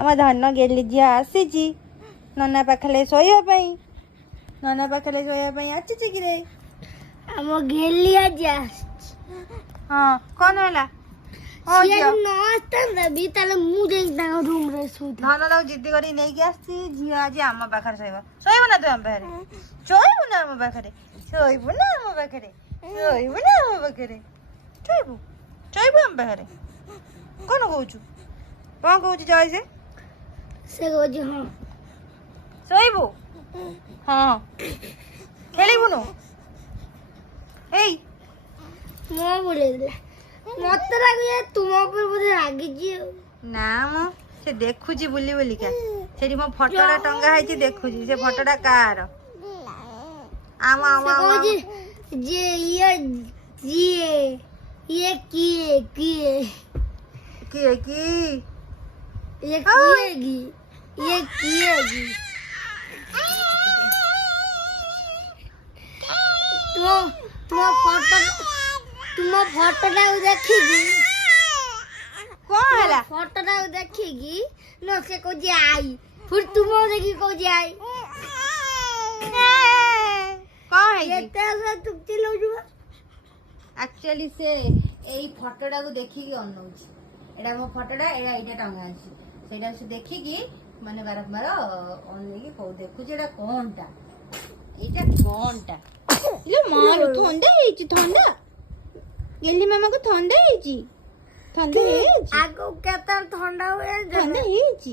ଆମ ଧନ ଗେଲି ଝିଅ ଆସିଛି ନନା ପାଖରେ ଶୋଇବା ପାଇଁ। ନନା ପାଖରେ ଶୋଇବା ପାଇଁ ଆସିଛି କିରେ? ଆମ ଗେଲି ଆଜି ଆସିଛି। ହଁ କଣ ହେଲା? ସିଏ ନ ଆସିଥାନ୍ତା ବି ତାହେଲେ ମୁଁ ଯାଇକି ତାଙ୍କ ରୁମରେ ଶୋଇଥାନ୍ତି। ଧନ ତାକୁ ଜିଦ୍ଦି କରିକି ନେଇକି ଆସିଛି। ଝିଅ ଆଜି ଆମ ପାଖରେ ଶୋଇବ। ଶୋଇବୁ ନା ତୁ ଆମ ପାଖରେ? ଶୋଇବୁ ନା ଆମ ପାଖରେ? ଶୋଇବୁ ନା ଆମ ପାଖରେ? ଶୋଇବୁ ନା ଆମ ପାଖରେ? ଶୋଇବୁ ଶୋଇବୁ ଆମ ପାଖରେ? କଣ କହୁଛୁ? କଣ କହୁଛୁ ଜୟ? ସେ କହୁଛି ହଁ। ଶୋଇବୁ? ହଁ। ଖେଳିବୁନୁ? ଏଇ ମୋ ବୁଲେଇଦେଲା। ମତେ ଲାଗୁଛି ତୁମ ଉପରେ ବୋଧେ ରାଗିଛି ଆଉ। ନା ମୁଁ ସେ ଦେଖୁଛି ବୁଲି ବୁଲିକା। ସେଠି ମୋ ଫଟୋଟା ଟଙ୍ଗା ହେଇଛି ଦେଖୁଛି। ସେ ଫଟୋଟା କାହାର? ଆମ ସେ କହୁଛି ଯେ ଇଏ କିଏ କିଏ କି ଇଏ କିଏ କି ତୁମ ଫଟୋଟାକୁ ଦେଖିକି କଣ ହେଲା? ଫଟୋଟାକୁ ଦେଖିକି ନ ସେ କହୁଛି ଆଇ ପୁଣି ତୁମ ଦେଖିକି କହୁଛି ଆଇ। କଣ ହେଇଛି? ଏତେ ତୁ ଚିଲଉଛୁ? ଆକ୍ଚୁଆଲି ସେ ଏଇ ଫଟୋଟାକୁ ଦେଖିକି ଅନଉଛି। ଏଇଟା ମୋ ଫଟୋଟା, ଏଇଟା ଟଙ୍ଗା ଅଛି। ସେଇଟା ସେ ଦେଖିକି ମାନେ ବାରମ୍ବାର ଅନେଇକି ଦେଖୁଛି ଏଇଟା କଣଟା, ଏଇଟା କଣଟା। ମାଲୋ ଥଣ୍ଡା ହେଇଛି। ଥଣ୍ଡା ଗେଲି ମାମାକୁ ଥଣ୍ଡା ହେଇଛି। ଥଣ୍ଡା ହେଇଛି। ଆଗକୁ କେତେବେଳେ ଥଣ୍ଡା ହୁଏ? ଥଣ୍ଡା ହେଇଛି।